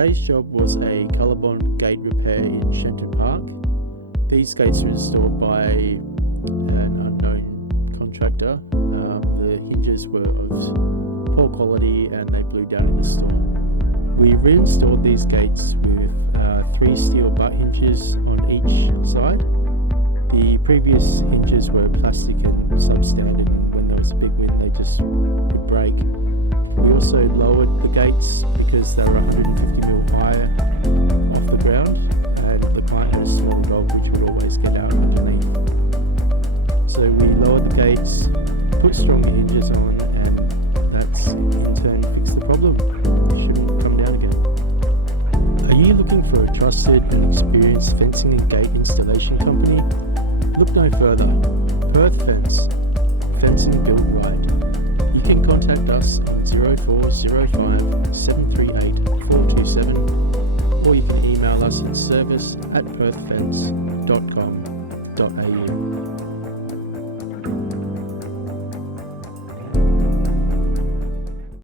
Today's job was a Colorbond gate repair in Shenton Park. These gates were installed by an unknown contractor. The hinges were of poor quality and they blew down in the storm. We reinstalled these gates with 3 steel butt hinges on each side. The previous hinges were plastic and substandard, and when there was a big wind they just would break. We also lowered the gates because they were 150 mil higher off the ground, and the client had a small dog which would always get out underneath. So we lowered the gates, put stronger hinges on, and that's in turn fixed the problem. It shouldn't come down again. Are you looking for a trusted and experienced fencing and gate installation company? Look no further. Perth Fence, fencing built right. You can contact us on 0405 738 427, or you can email us at service@perthfence.com.au.